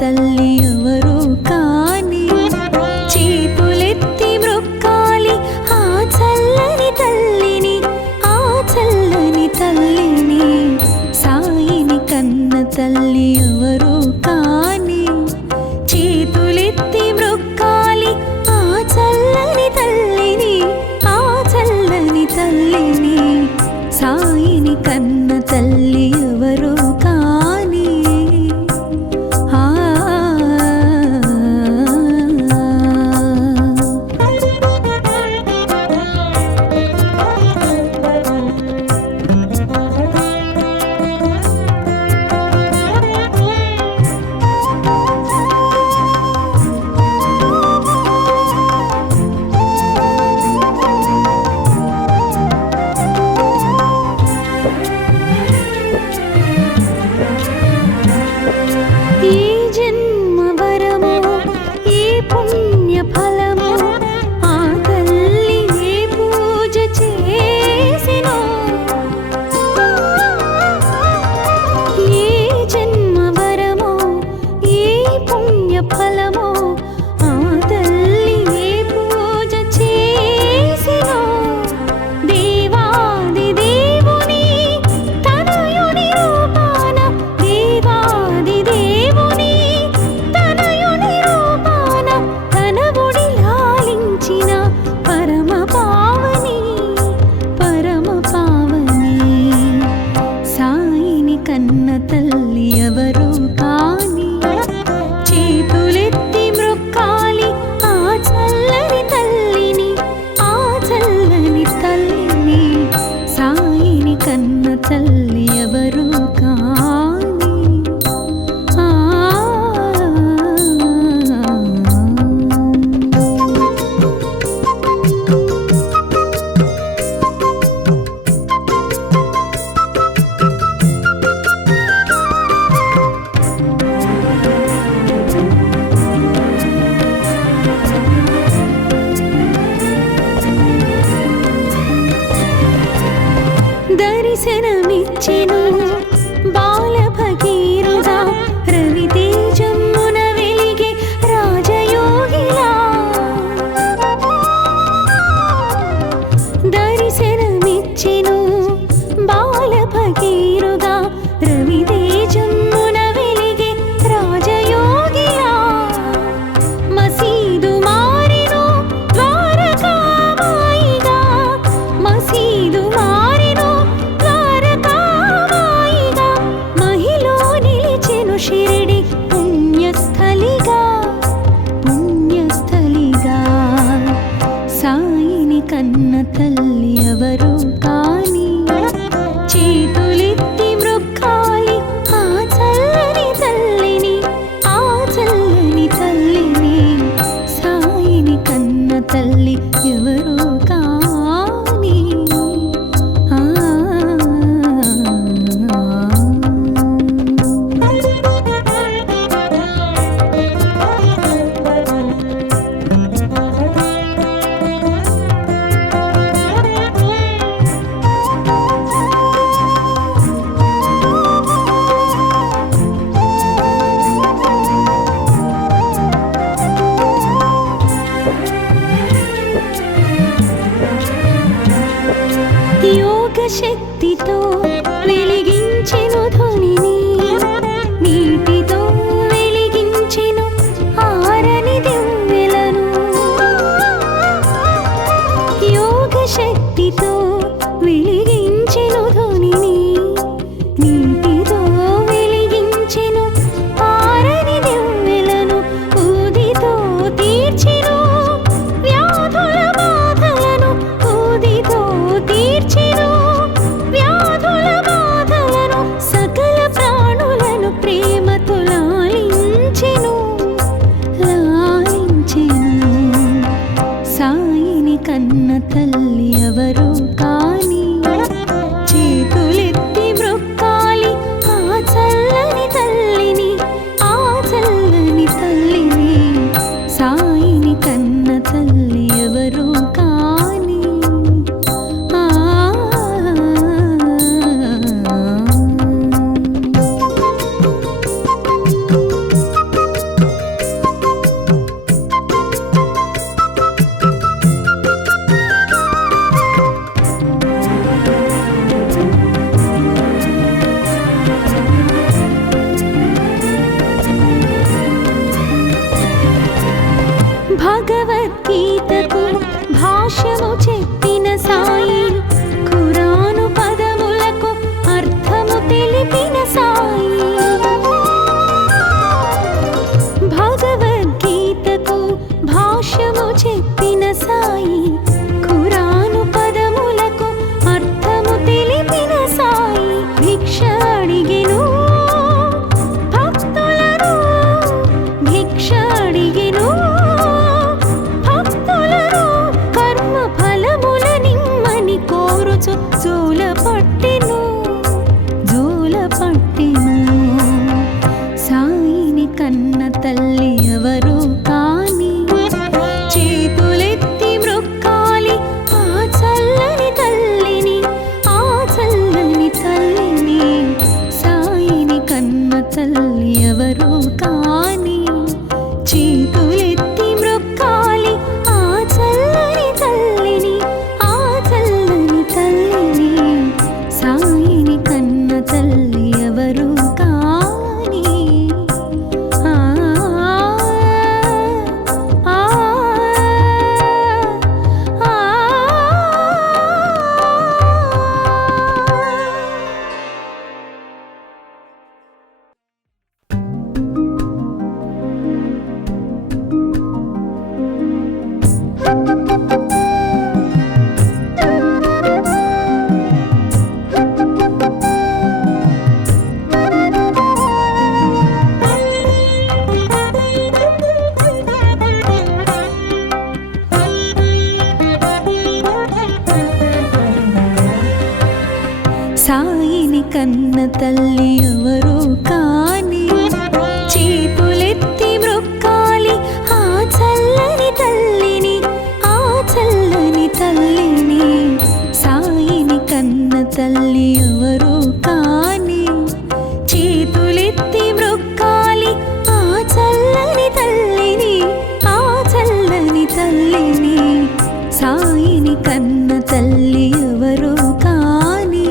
తల్లి ఎవరో కాని చేతులెత్తి మ్రొక్కాలి ఆ చల్లని తల్లిని, ఆ చల్లని తల్లిని. సాయిని కన్న తల్లి ఎవరో కాని చేతులెత్తి మ్రొక్కాలి ఆ చల్లని తల్లిని, ఆ చల్లని తల్లిని. సాయిని కన్న తల్లి ఎవరో కాని దర్శనమిచ్చెను బాల భగీరథుడా, రవితేజమున వెలిగే రాజయోగిలా. దర్శనమిచ్చెను బాల భగీరథుడా, రవితేజమున వెలిగే రాజయోగిలా. మసీదు మారెను ద్వారకామాయిగా, మసీదు మారెను ద్వారకామాయిగా. మహిలో నిలిచెను షిరిడి పుణ్యస్థలిగా, పుణ్యస్థలిగా. సాయిని కన్న తల్లి ఎవరో కాని చేతులెత్తి మ్రొక్కాలి ఆ చల్లని తల్లిని, ఆ చల్లని తల్లిని. సాయిని కన్న తల్లి ఎవరో కాని యోగ శక్తితో వెలిగించెను ధ్వనిని, నీటితో వెలిగించెను ఆరని దివ్వెలను. యోగ శక్తితో వెలిగించెను ధ్వనిని, నీటితో వెలిగించెను ఆరని దివ్వెలను. ఊదితో తీర్చెను వ్యాధుల బాధలను, ఊదితో తీర్చెను వ్యాధుల బాధలను. సకల ప్రాణులను ప్రేమతో లాలించెను, లాలించెను. సాయిని కన్న తల్లి ఎవరో కాని చేతులెత్తి మ్రొక్కాలి ఆ చల్లని తల్లిని, ఆ చల్లని తల్లిని. సాయిని కన్న తల్లి ఎవరో కాని తల్లి ఎవరు కాని చేతులెత్తి మ్రొక్కాలి ఆ చల్లని తల్లిని, ఆ చల్లని తల్లిని. సాయిని కన్న తల్లి ఎవరు కాని చేతులెత్తి మ్రొక్కాలి ఆ చల్లని తల్లిని, ఆ చల్లని తల్లిని. సాయిని కన్న తల్లి ఎవరు కాని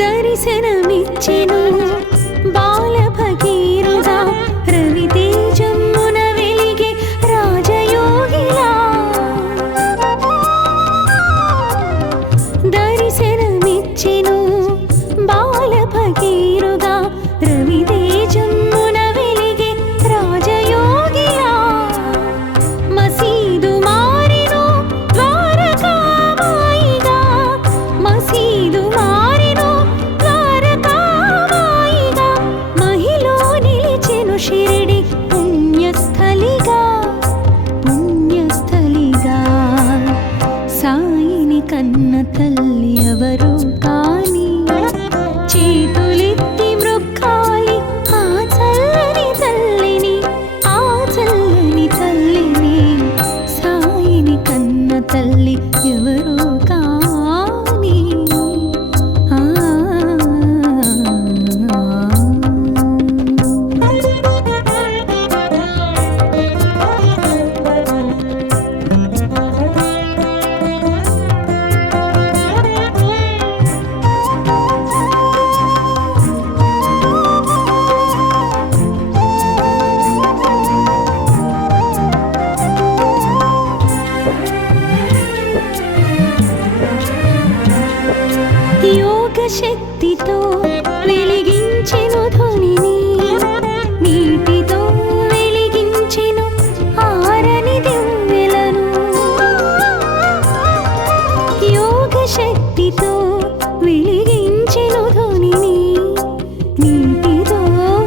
దర్శనమిచ్చెను బాల భగీరథుడా, రవితేజమున వెలిగే రాజయోగిలా. దర్శనమిచ్చెను బాల భగీరథుడా, రవితేజమున వెలిగే రాజయోగిలా. మసీదు మారెను ద్వారకామాయిగా, మసీదు మారెను ద్వారకామాయిగా. మహిలో నిలిచెను షిరిడి పుణ్యస్థలిగా, పుణ్యస్థలిగా. సాయిని కన్న తల్లి ఎవరు కాని చేతులెత్తి మ్రొక్కాలి ఆ చల్లని తల్లిని, ఆ చల్లని తల్లిని. సాయిని కన్న తల్లి ఎవరు కాని యోగ శక్తితో వెలిగించెను ధ్వనిని, నీటితో వెలిగించెను ఆరని దివ్వెలను. యోగ శక్తితో వెలిగించెను ధ్వనిని, నీటితో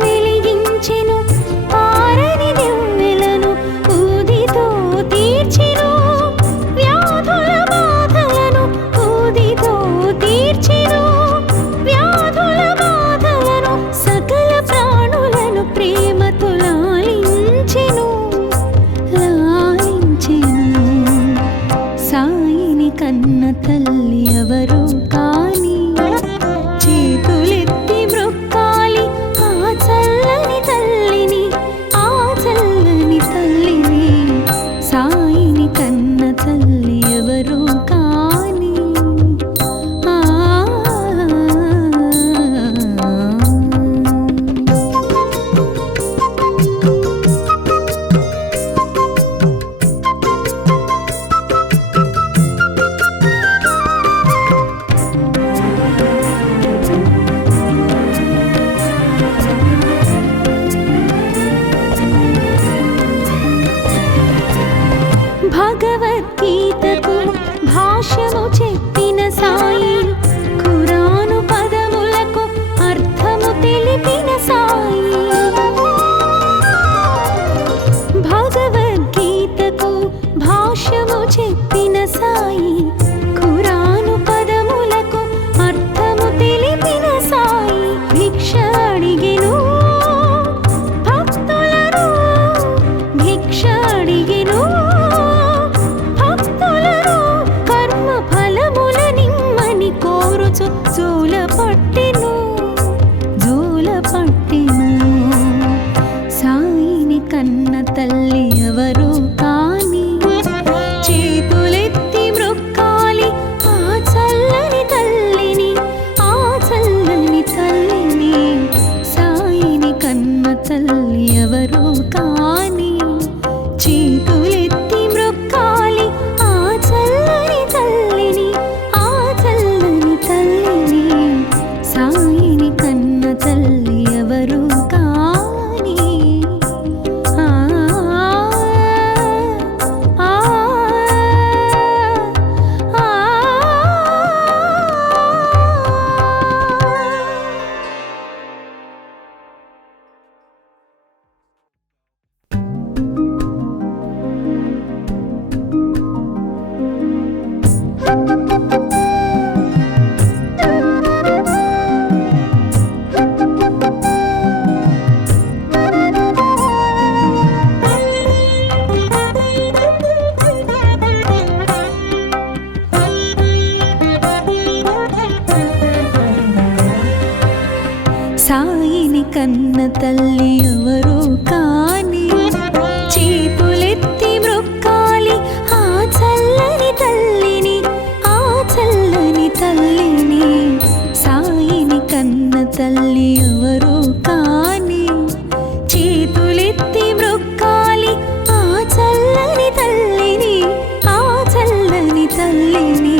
వెలిగించెను ఆరని దివ్వెలను. ఊదితో తీర్చెను వ్యాధుల బాధలను, ఊదితో తీర్చెను వ్యాధుల బాధలను. సకల ప్రాణులను ప్రేమతో లాలించెను, లాలించెను. సాయిని కన్న తల్లి ఎవరు కాని చేతులెత్తి మ్రొక్కాలి ఆ చల్లని తల్లిని, ఆ చల్లని తల్లిని. సాయిని కన్న తల్లి ఎవరు కాని చూచు జూల పట్టెను జూల పట్టెను. సాయిని కన్న తల్లి ఎవరు కాని చేతులెత్తి మ్రొక్కాలి ఆ చల్లని తల్లిని ఆ చల్లని తల్లిని. సాయిని కన్న తల్లి ఎవరు కాని చేతులెత్తి మ్రొక్కాలి ఆ చల్లని తల్లిని ఆ చల్లని తల్లిని. సాయిని కన్న తల్లి ఎవరు కాని. ఆ ఆ ఆ సాయిని కన్న తల్లి ఎవరు కాని చేతులెత్తి మ్రొక్కాలి ఆ చల్లని తల్లిని ఆ చల్లని తల్లిని. సాయిని కన్న తల్లి ఎవరు కాని చేతులెత్తి మ్రొక్కాలి ఆ చల్లని తల్లిని ఆ చల్లని తల్లిని.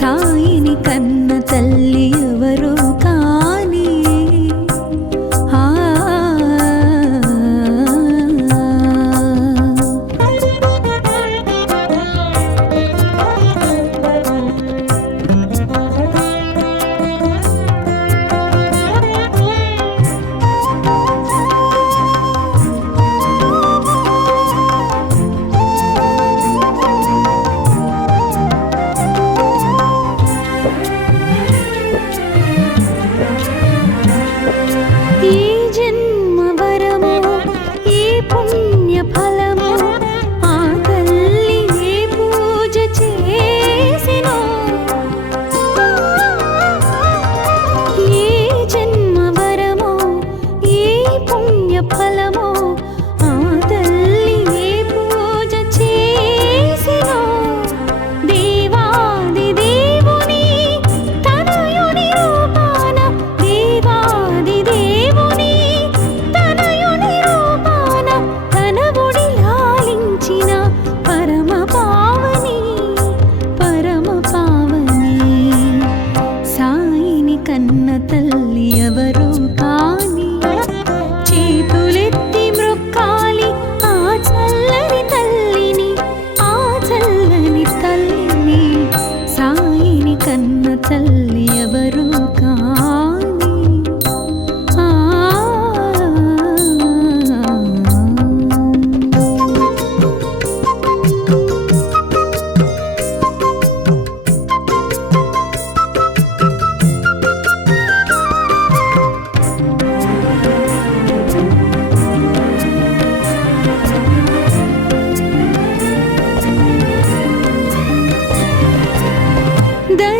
సాయిని కన్న తల్లి ఎవరు కాని. ఆ ఈ జన్మ వరము ఈ పుణ్య ఫలము ఆ తల్లి ఏ పూజ చేసినో. ఈ జన్మ వరము ఈ పుణ్య ఫలము ఆ తల్లి ఏ పూజ చేసినో. దేవాది దేవుని తనయుని రూపాన దేవాది దేవుని తనయుని రూపాన తన ఒడి లాలించిన పరమ పావని పరమ పావని. సాయిని కన్న తల్లి ఎవరు కాని చేతులెత్తి మ్రొక్కాలి ఆ చల్లని తల్లిని ఆ చల్లని తల్లిని. సాయిని కన్న తల్లి ఎవరు కాని. ఆ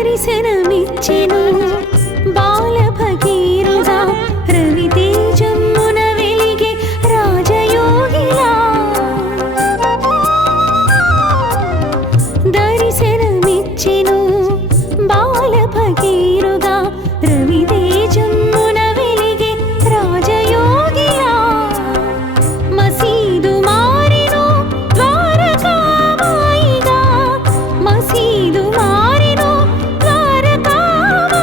దర్శనమిచ్చెను బాల భగీరుడా రవితేజమ్మున వెలిగే రాజయోగిలా. దర్శనమిచ్చెను బాల భగీరుడా రవితేజమ్మున వెలిగే రాజయోగిలా. మసీదు మారెను ద్వారకామాయిగా మసీదు మారెను ద్వారకామాయిగా.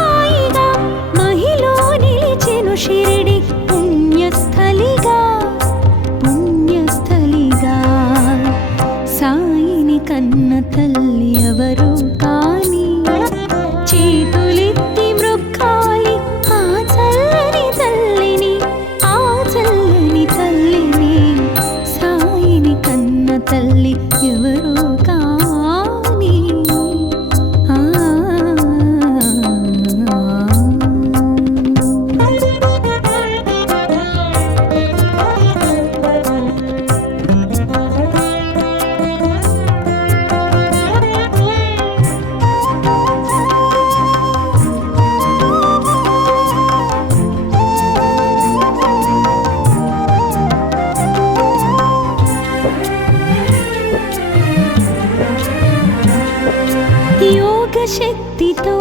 శక్తితో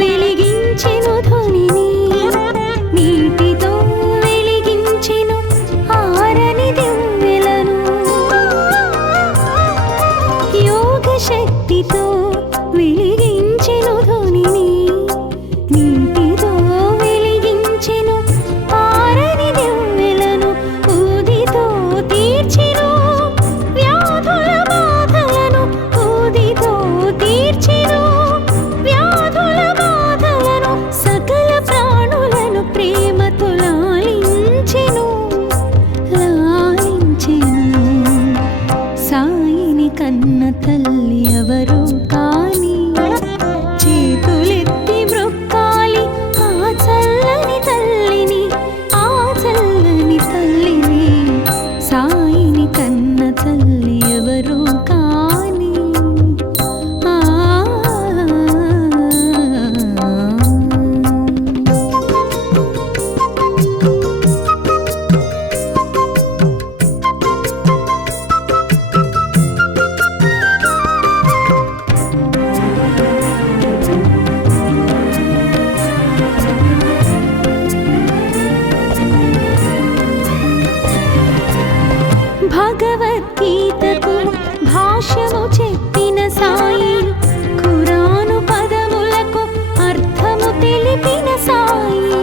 వెలిగించెను ధ్వనిని, నీటితో వెలిగించెను ఆరని దివ్వెలను. యోగ శక్తితో వెలిగించెను ధ్వనిని, నీటితో వెలిగించెను ఆరని దివ్వెలను. ఊదితో తీర్చెను వ్యాధుల బాధలను, ఊదితో తీర్చెను వ్యాధుల బాధలను. సకల ప్రాణులను ప్రేమతో లాలించెను, లాలించెను. సాయిని కన్న తల్లి ఎవరు కాని, చేతులెత్తి మ్రొక్కాలి ఆ చల్లని తల్లిని, ఆ చల్లని తల్లిని. సాయిని కన్న తల్లి ఎవరు కాని. భగవద్గీతకు భాష్యము చెప్పిన సాయి, ఖురాను పదములకు అర్థము తెలిపిన సాయి.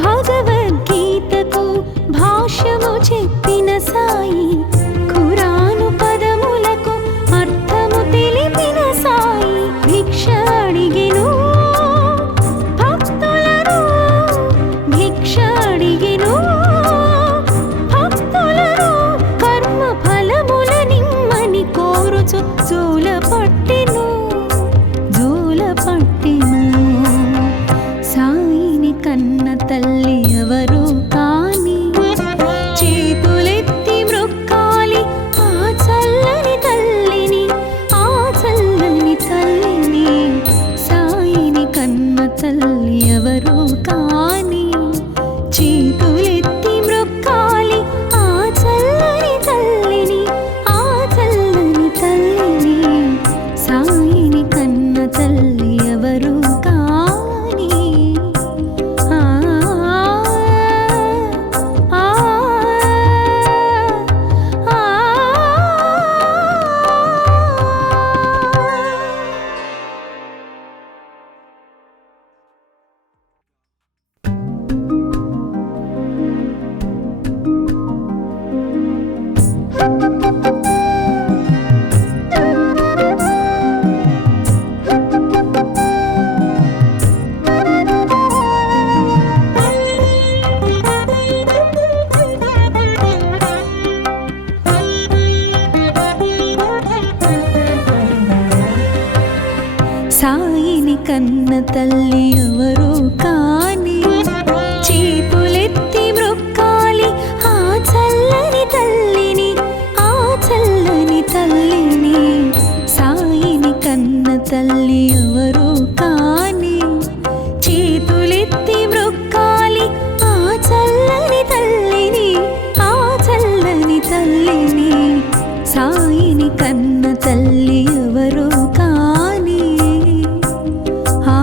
భగవద్గీతకు భాష్యము చెప్పిన సాయి, ఖురాను పదములకు అర్థము తెలిపిన సాయి. భిక్ష అడిగెను భక్తులను, భిక్ష అడిగెను భక్తులను. కర్మ ఫలముల నిమ్మని కోరుచు జోల పట్టెను, జోల పట్టెను. సాయిని కన్న తల్లి ఎవరు కాని, చేతులెత్తి మ్రొక్కాలి ఆ చల్లని తల్లిని, ఆ చల్లని తల్లిని. సాయిని కన్న తల్లి ఎవరు కాని, చేతులెత్తి మ్రొక్కాలి ఆ చల్లని తల్లిని, ఆ చల్లని తల్లిని. సాయిని కన్న తల్లి ఎవరు కాని. ఆ ఆ ఆ సాయిని కన్న తల్లి ఎవరు కాని, చేతులెత్తి మ్రొక్కాలి ఆ చల్లని తల్లిని, ఆ చల్లని తల్లిని. సాయిని కన్న తల్లి ఎవరు కాని, చేతులెత్తి మ్రొక్కాలి ఆ చల్లని తల్లిని, ఆ చల్లని తల్లిని. సాయిని కన్న తల్లి ఎవరు కాని. ఆ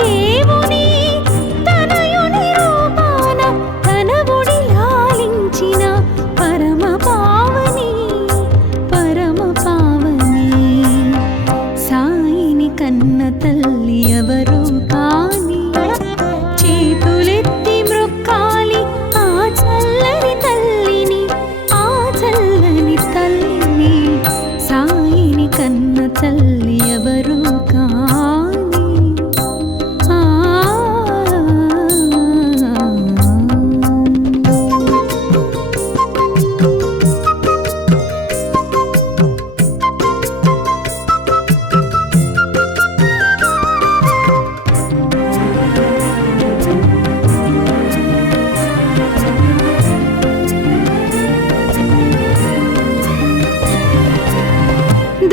దేవుని కన్న తల్లి ఎవరు కాని చేతులెత్తి మ్రొక్కాలి ఆ చల్లని తల్లిని, ఆ చల్లని తల్లిని. సాయిని కన్న తల్లి ఎవరు కాని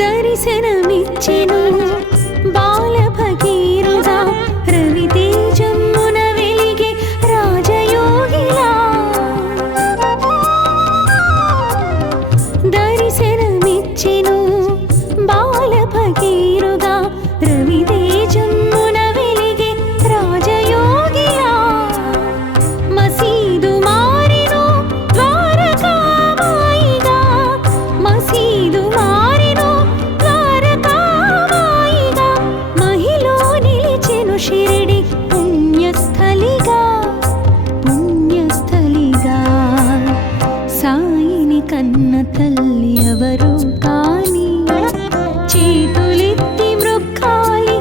దర్శనమిచ్చెను బాల భగీరథుడా, రవితేజమ్మున వెలిగే రాజయోగిలా. దర్శనమిచ్చెను బాల భగీరథుడా, రవితేజమ్మున వెలిగే రాజయోగిలా. మసీదు మారెను ద్వారకామాయిగా, మసీదు మారెను ద్వారకామాయిగా. మహిలో నిలిచెను షిరిడి పుణ్యస్థలిగా, పుణ్యస్థలిగా. సాయిని కన్న తల్లి ఎవరు కాని చేతులెత్తి మ్రొక్కాలి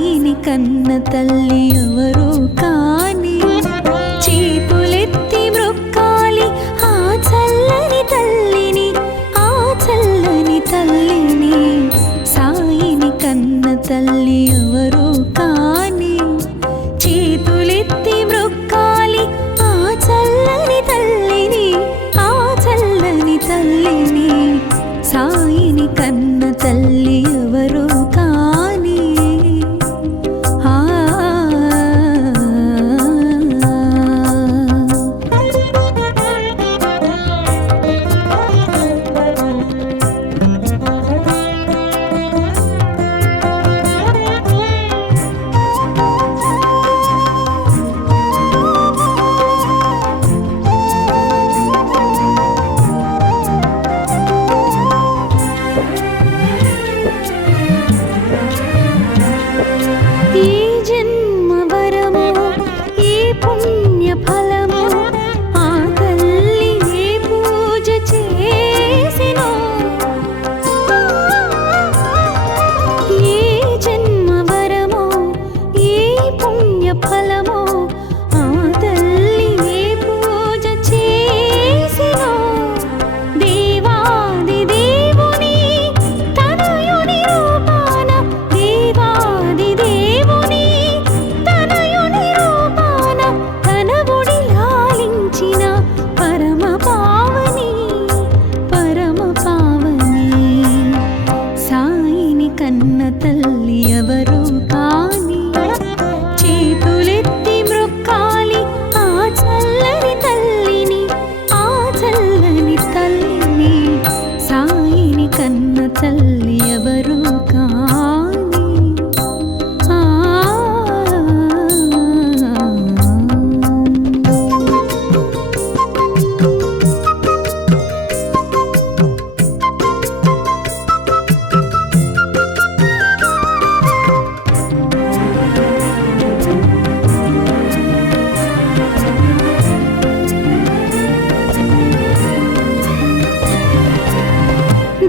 సాయిని కన్న తల్లి ఎవరు కాని చేతులెత్తి మ్రొక్కాలి ఆ చల్లని తల్లిని, ఆ చల్లని తల్లిని. సాయిని కన్న తల్లి ఎవరు కాని చేతులెత్తి మ్రొక్కాలి ఆ చల్లని తల్లిని, ఆ చల్లని తల్లిని. సాయిని కన్న తల్లి ఎవరు కాని కన్న తల్లి ఎవరు కాని చేతులెత్తి మ్రొక్కాలి ఆ చల్లని తల్లిని, ఆ చల్లని తల్లిని. సాయిని కన్న తల్లి ఎవరు కాని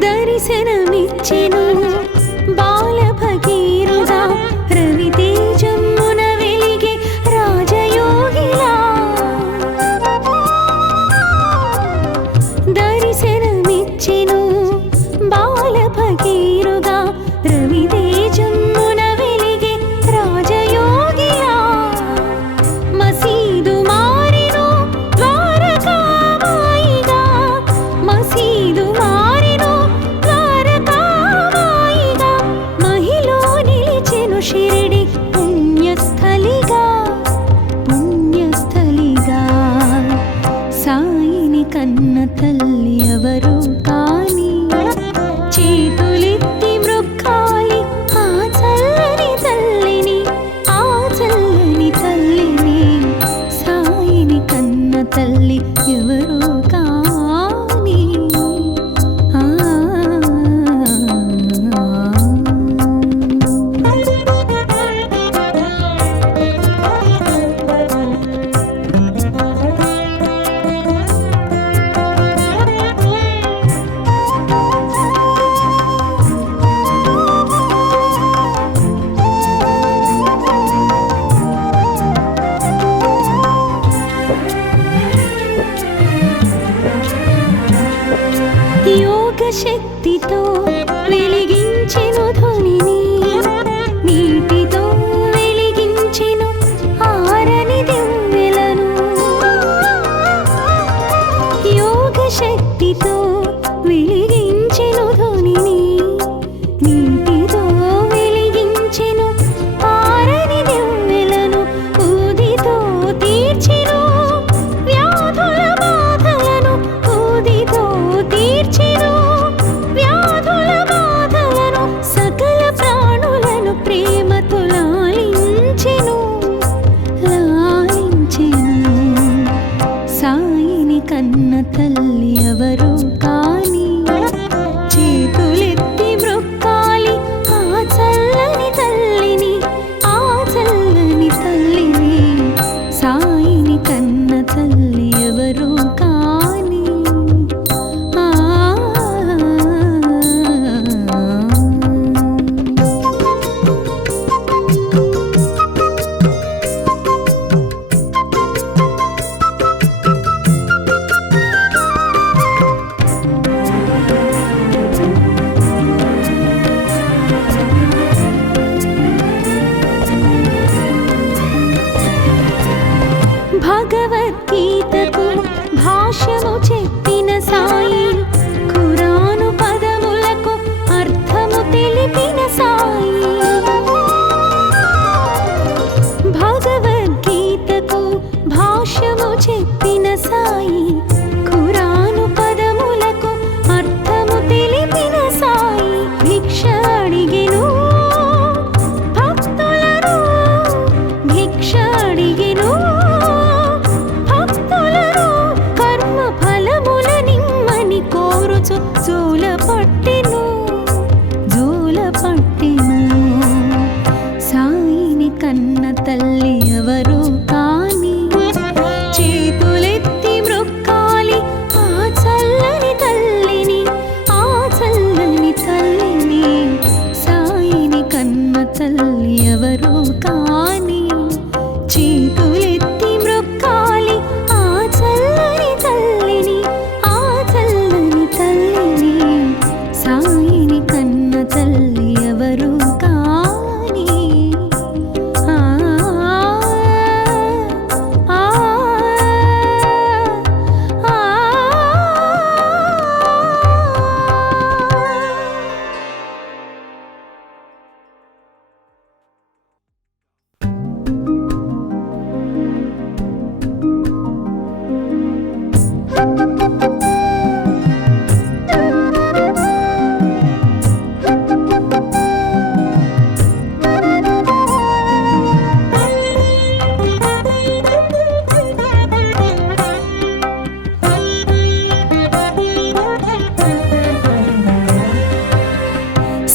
దర్శనమిచ్చెను బాల భగీరథ రవితేజమున వెలిగే రాజయోగిలా. దర్శనమిచ్చెను బాల భగీరథ రవితేజమున వెలిగే రాజయోగిలా. మసీదు మారెను ద్వారకామాయిగా, మసీదు మారెను ద్వారకామాయిగా. మహిలో నిలిచెను షిరిడి పుణ్యస్థలిగా, పుణ్యస్థలిగా. సాయిని కన్న తల్లి ఎవరు కాని చేతులెత్తి మ్రొక్కాలి ఆ చల్లని తల్లిని, ఆ చల్లని తల్లిని. సాయిని కన్న తల్లి ఎవరు కాని యోగ శక్తితో వెలిగించెను ధ్వనిని, నీటితో వెలిగించెను ఆరని దివ్వెలను. యోగ శక్తితో వెలిగించెను ధ్వనిని, నీటితో వెలిగించెను ఆరని దివ్వెలను. ఊదితో తీర్చెను వ్యాధుల బాధలను, ఊదితో తీర్చెను వ్యాధుల కన్న తల్లి ఎవరు కాని చేతులెత్తి మ్రొక్కాలి ఆ చల్లని తల్లిని, ఆ చల్లని తల్లిని. సాయిని కన్న తల్లి ఎవరు కాని చేతులెత్తి మ్రొక్కాలి ఆ చల్లని తల్లిని, ఆ చల్లని తల్లిని. సాయిని కన్న తల్లి ఎవరు కాని. ఆ ఆ ఆ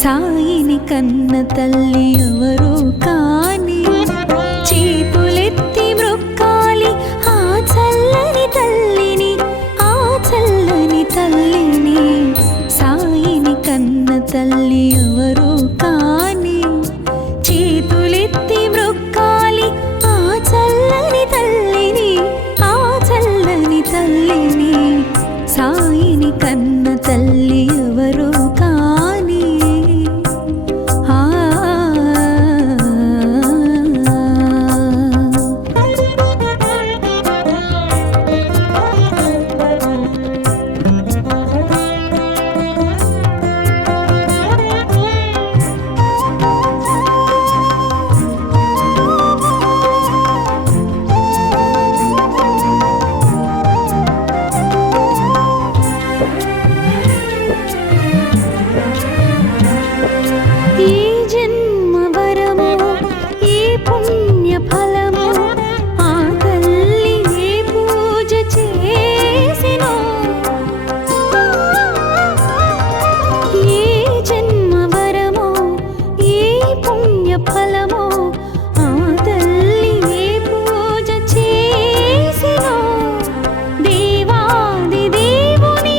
సాయిని కన్న తల్లి ఎవరు కాని చేతులెత్తి మ్రొక్కాలి ఆ చల్లని తల్లిని, ఆ చల్లని తల్లిని. సాయిని కన్న తల్లి ఎవరు కాని చేతులెత్తి మ్రొక్కాలి ఆ చల్లని తల్లిని, ఆ చల్లని తల్లిని. సాయిని కన్న తల్లి ఎవరు కాని. ఆ ఏ జన్మ వరమో ఏ పుణ్య ఫలమో ఆ తల్లి ఏ పూజ చేసినో. ఏ జన్మ వరమో ఏ పుణ్య ఫలమో ఆ తల్లి ఏ పూజ చేసినో. దేవాది దేవుని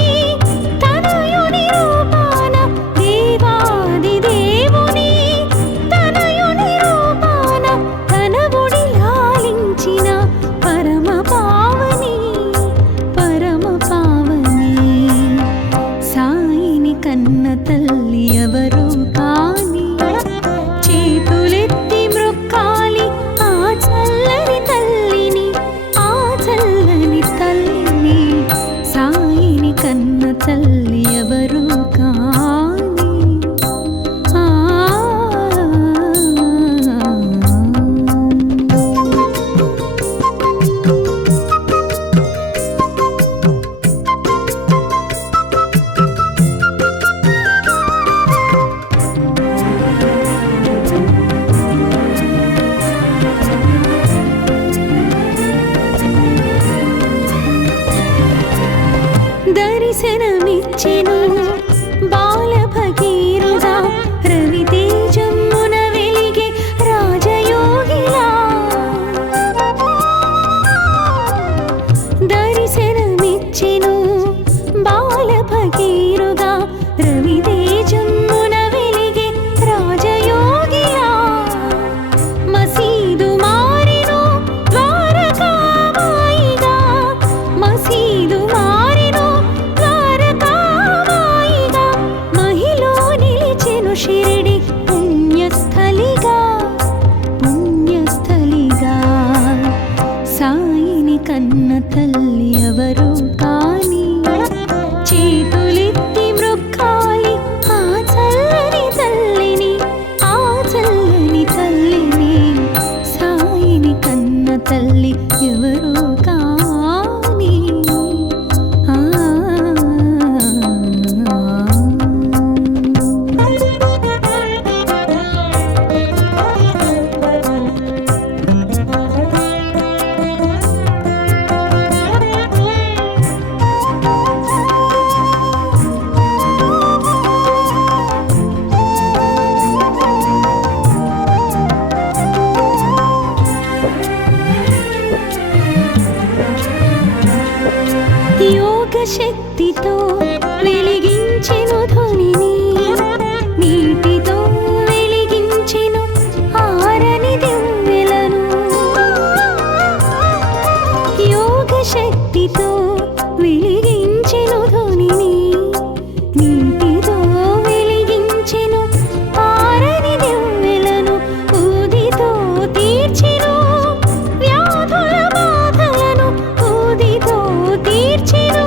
తనయుని రూపాన, దేవాది దేవుని తనయుని రూపాన తనవుడి లాలించిన పరమ పావని, పరమ పావని. సాయిని కన్న తల్లి ఎవరు కాని చేతులెత్తి మ్రొక్కాలి ఆ చల్లని తల్లిని, ఆ చల్లని తల్లిని. సాయిని కన్న తల్లి ఎవరు కాని. ఆ దర్శనమిచ్చెను బాల భగీరథ రవితేజమ్మున వెలిగే రాజయోగిలా. దర్శనమిచ్చెను బాల భగీరథ రవితేజమ్మున వెలిగే రాజయోగిలా. మసీదు మారెను ద్వారకామాయిగా, మసీదు మారెను ద్వారకామాయిగా. మహిలో నిలిచెను షిరిడి పుణ్యస్థలిగా, పుణ్యస్థలిగా. సాయిని కన్న తల్లి ఎవరు కాని చేతులెత్తి మ్రొక్కాలి ఆ చల్లని తల్లిని, ఆ చల్లని తల్లిని. సాయిని కన్న తల్లి ఎవరు కాని. ఆ శక్తితో వెలిగించెను ధ్వనిని, నీటితో వెలిగించెను ఆరని దివ్వెలను. యోగ శక్తితో వెలిగించెను ధ్వనిని, నీటితో వెలిగించెను ఆరని దివ్వెలను. ఊదితో తీర్చెను వ్యాధుల బాధలను, ఊదితో తీర్చెను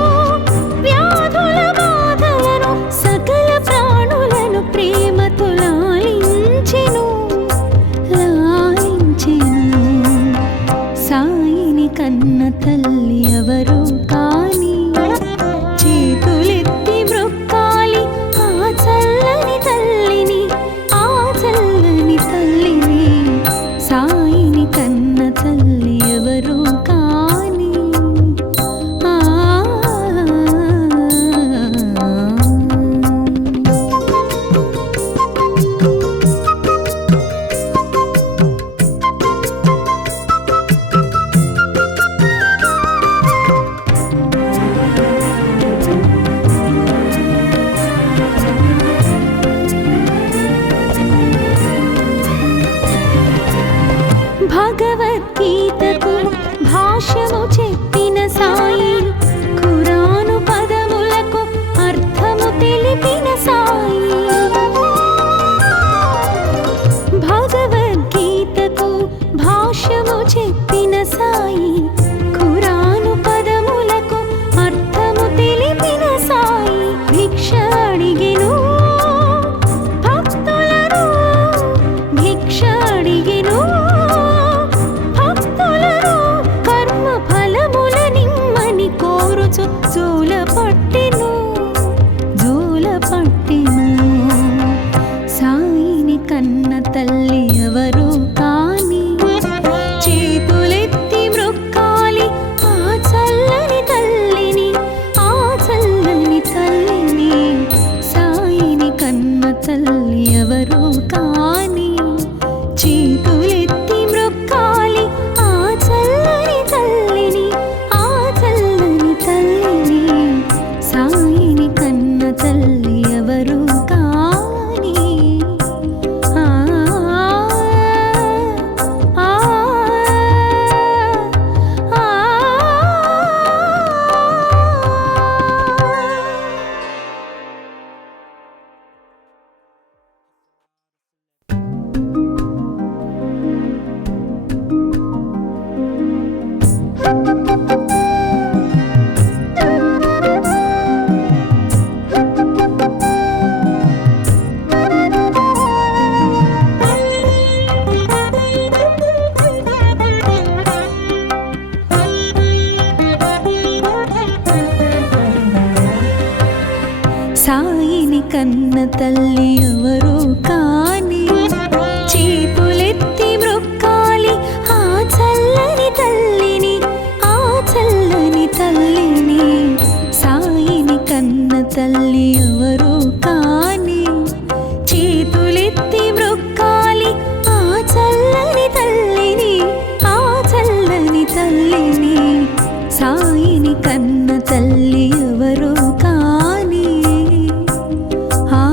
వ్యాధుల బాధలను. సకల ప్రాణులను ప్రేమతో లాలించెను, లాలించెను. సాయిని కన్న తల్లి ఎవరు కాని, చేతులెత్తి మ్రొక్కాలి ఆ చల్లని తల్లిని, ఆ చల్లని తల్లిని. సాయిని కన్న తల్లి ఎవరు కాని. ఆ భగవద్గీతకు భాష్యము చెప్పిన సాయి, ఖురాను పదములకు అర్థము తెలిపిన సాయి. భగవద్గీతకు భాష్యము చెప్పిన సాయి, ఖురాను పదములకు అర్థము తెలిపిన సాయి. భిక్ష అడిగెను భక్తులను, భిక్ష అడిగెను భక్తులను. కర్మ ఫలముల నిమ్మని కోరుచు జోల పట్టెను, జోల పట్టెను. సాయిని కన్న తల్లి ఎవరు కాని, చేతులెత్తి మ్రొక్కాలి ఆ చల్లని తల్లిని, ఆ చల్లని తల్లిని. సాయిని కన్న తల్లి ఎవరు కాని, చేతులెత్తి మ్రొక్కాలి ఆ చల్లని తల్లిని, ఆ చల్లని తల్లిని. సాయిని కన్న తల్లి ఎవరు కాని. ఆ ఆ ఆ సాయిని కన్న తల్లి ఎవరు కాని, చేతులెత్తి మ్రొక్కాలి ఆ చల్లని తల్లిని, ఆ చల్లని తల్లిని. సాయిని కన్న తల్లి ఎవరు కాని, చేతులెత్తి మ్రొక్కాలి ఆ చల్లని తల్లిని, ఆ చల్లని తల్లిని. సాయిని కన్న తల్లి ఎవరు కాని. ఆ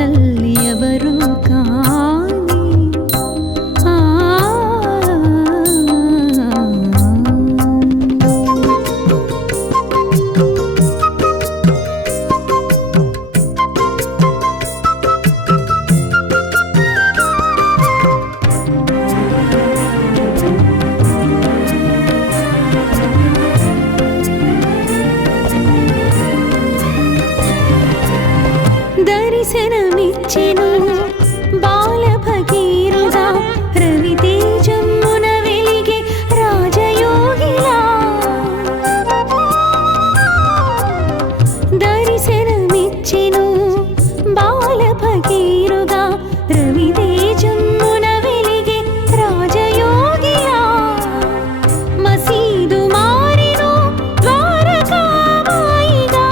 తల్లి ఎవరు కాని దర్శనమిచ్చెను బాల భగీరథుడా రవితేజమ్మున వెలిగే రాజయోగిలా దర్శనమిచ్చెను బాల భగీరథుడా రవితేజమ్మున వెలిగే రాజయోగిలా మసీదు మారెను ద్వారకామాయిగా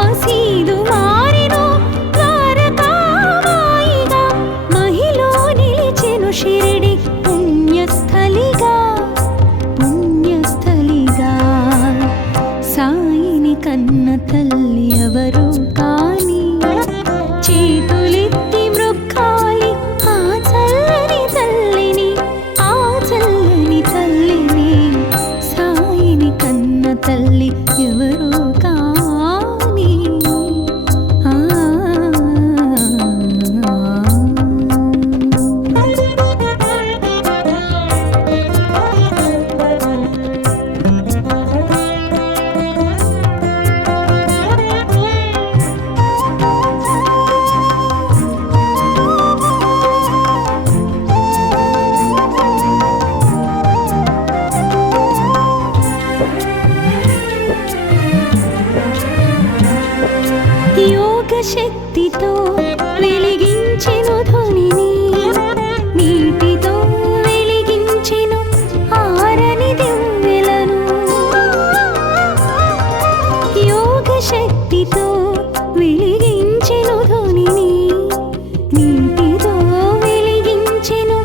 మసీదు మారెను ద్వారకామాయిగా మహిలో నిలిచెను షిరిడి పుణ్యస్థలిగా పుణ్యస్థలిగా సాయిని కన్న తల్లి ఎవరు కాని చేతులెత్తి మృక్కాలి ఆ చల్లని తల్లిని ఆ చల్లని తల్లిని సాయిని కన్న తల్లి ఎవరు కాని యోగ శక్తితో వెలిగించెను ధ్వనిని నీటితో వెలిగించెను ఆరని దివ్వెలను యోగ శక్తితో వెలిగించెను ధ్వనిని నీటితో వెలిగించెను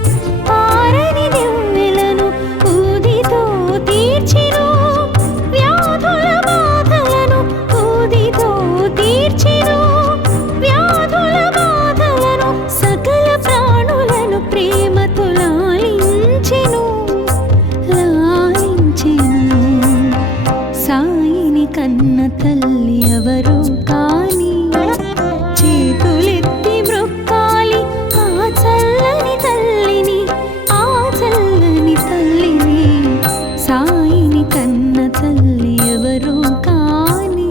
ఆరని దివ్వెలను ఊదితో తీర్చెను వ్యాధుల బాధలను ఊదితో తీర్చెను వ్యాధుల బాధలను సకల ప్రాణులను ప్రేమతో లాలించెను లాలించెను సాయిని కన్న తల్లి ఎవరు కాని చేతులెత్తి మృక్కాలి ఆ చల్లని తల్లిని ఆ చల్లని తల్లిని సాయిని కన్న తల్లి ఎవరు కాని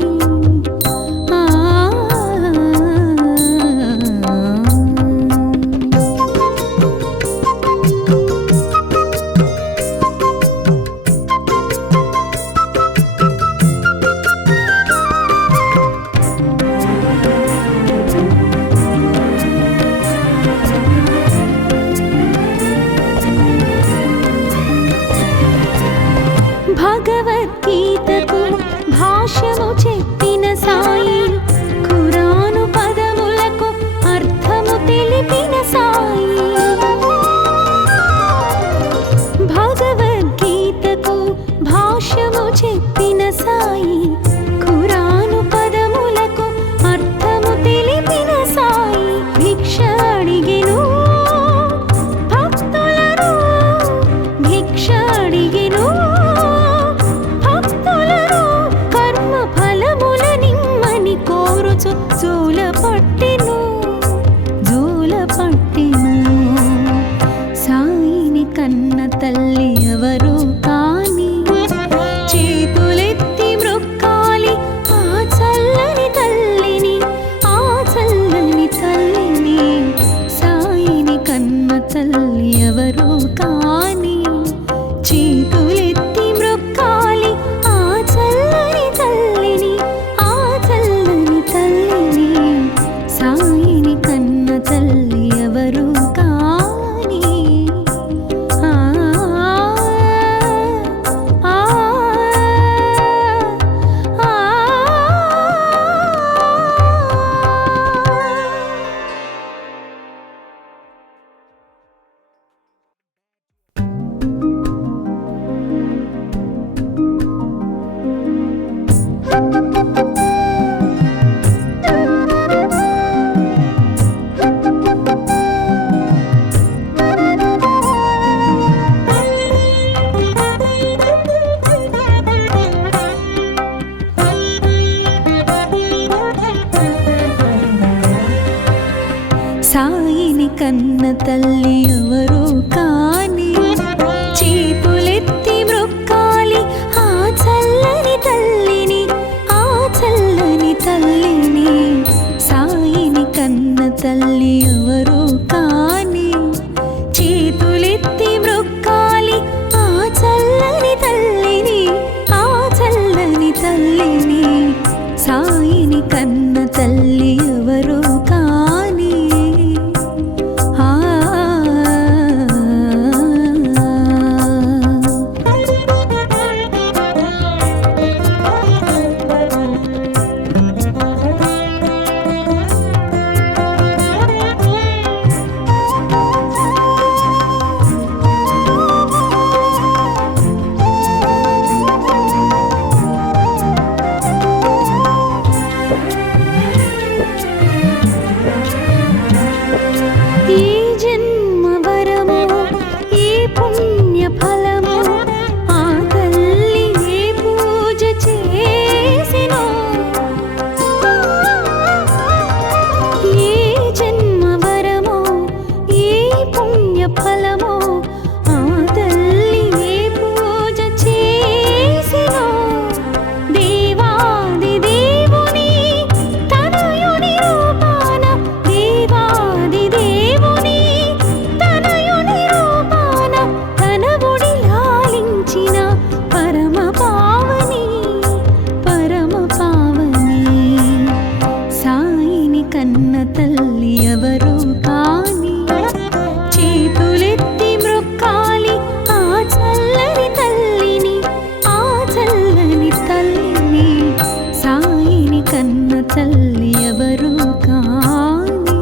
భగవద్గీతకు భాష్యము చెప్పిన సాయి ఖురాను పదములకు అర్థము తెలిపిన సాయి భగవద్గీతకు భాష్యము చెప్పిన సాయి ఖురాను పదములకు అర్థము తెలిపిన సాయి భిక్ష అడిగెను భక్తులను భిక్ష అడిగెను భక్తులను కర్మ ఫలముల కన్న తల్లి ఎవరు కాని చేతులెత్తి మ్రొక్కాలి ఆ చల్లని తల్లిని, ఆ చల్లని తల్లిని. సాయిని కన్న తల్లి ఎవరు కాని చేతులెత్తి మ్రొక్కాలి ఆ చల్లని తల్లిని, ఆ చల్లని తల్లిని. సాయిని కన్న తల్లి ఎవరు కాని తల్లి ఎవరు కాని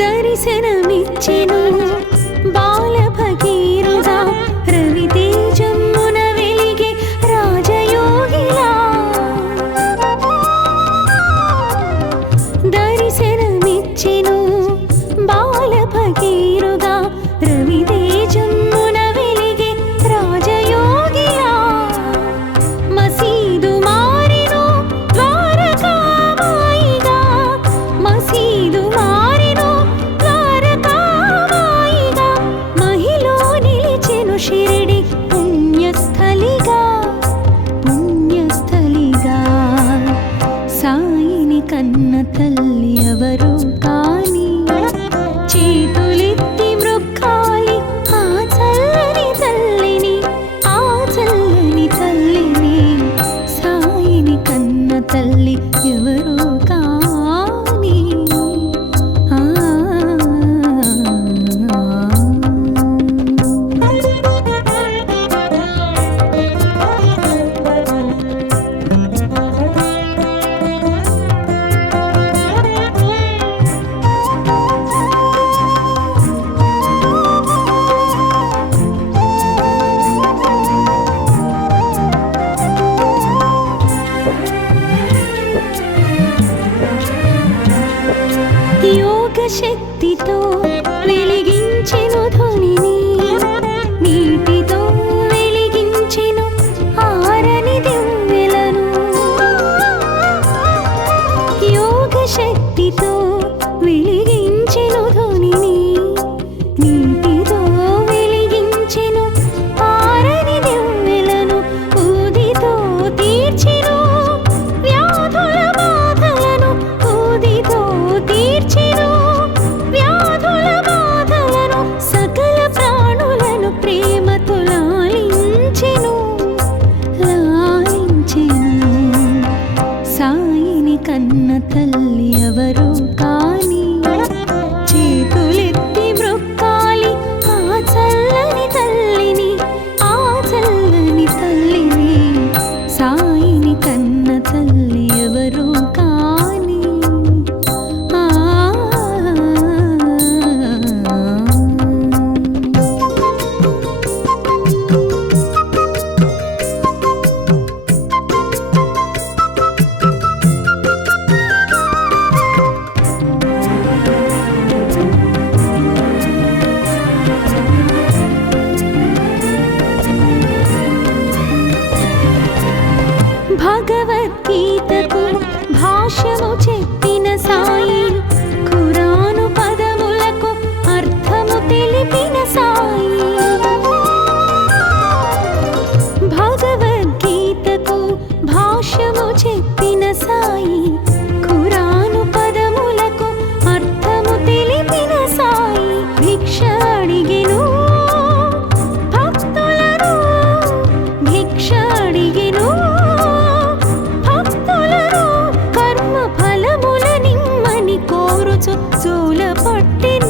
దర్శనమిచ్చెను బాల భగీరథుడా రవితేజమున వెలిగే రాజయోగిలా. దర్శనమిచ్చెను బాల భగీరథుడా రవితేజమున వెలిగే రాజయోగిలా. మసీదు మారెను ద్వారకామాయిగా, మసీదు మారెను ద్వారకామాయిగా. మహిలో నిలిచెను షిరిడి పుణ్యస్థలిగా, పుణ్యస్థలిగా. సాయిని కన్న తల్లి ఎవరు కాని చేతులెత్తి మ్రొక్కాలి ఆ చల్లని తల్లిని, ఆ చల్లని తల్లిని. సాయిని కన్న తల్లి ఎవరు కాని యోగ శక్తితో వెలిగించెను ధ్వనిని, నీటితో వెలిగించెను ఆరని దివ్వెలను. యోగ శక్తితో వెలిగించెను ధ్వనిని, నీటితో వెలిగించెను ఆరని దివ్వెలను. ఊదితో తీర్చెను వ్యాధుల బాధలను, ఊదితో తీర్చెను వ్యాధుల బాధలను. పుట్టిన